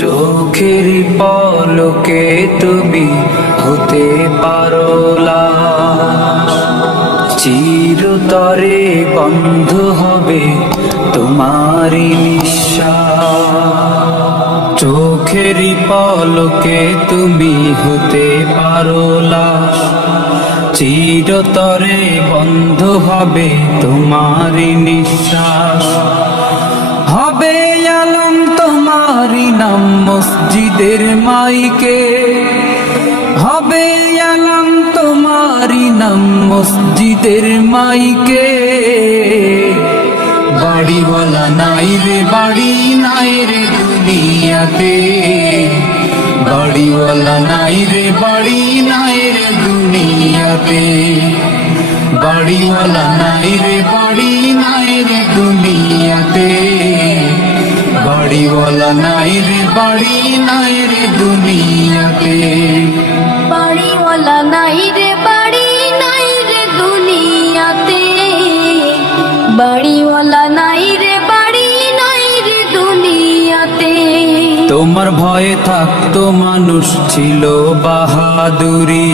চোখের পলকে তুমি হতে পারো লাশ, চিরতরে বন্ধ হবে তোমারই নিঃশ্বাস। চোখের পলকে তুমি হতে পারো লাশ, চিরতরে বন্ধ হবে তোমারই নিঃশ্বাস। হবে আলম তোমারই নাম মসজিদের মাইকে, হবে আলম তোমারই নাম মসজিদের মাইকে। বাড়িওয়ালা নাই রে বাড়ি নাই রে দুনিয়াতে, বাড়িওয়ালা নাই রে বাড়ি নাই রে দুনিয়াতে। বাড়িওয়ালা নাই রে বাড়ি নাই রে দুনিয়াতে, বাড়িওয়ালা নাই রে বাড়ি নাই রে দুনিয়াতে। বাড়িওয়ালা নাই রে বাড়ি নাই রে দুনিয়াতে, বাড়িওয়ালা নাই রে বাড়ি নাই রে দুনিয়াতে। তোমার ভয়ে থাকতো মানুষ ছিল বাহাদুরি,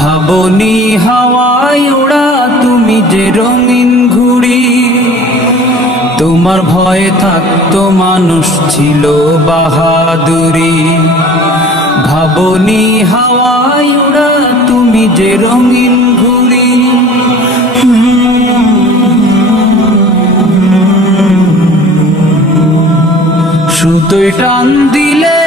ভাবনি হাওয়ায় ওড়া তুমি যে রঙিন ঘুড়ি। তোমার ভয়ে থাকতো মানুষ ছিল বাহাদুরি, ভাবনি হাওয়ায় ওড়া তুমি যে রঙিন ঘুড়ি। সুতোয় টান দিলে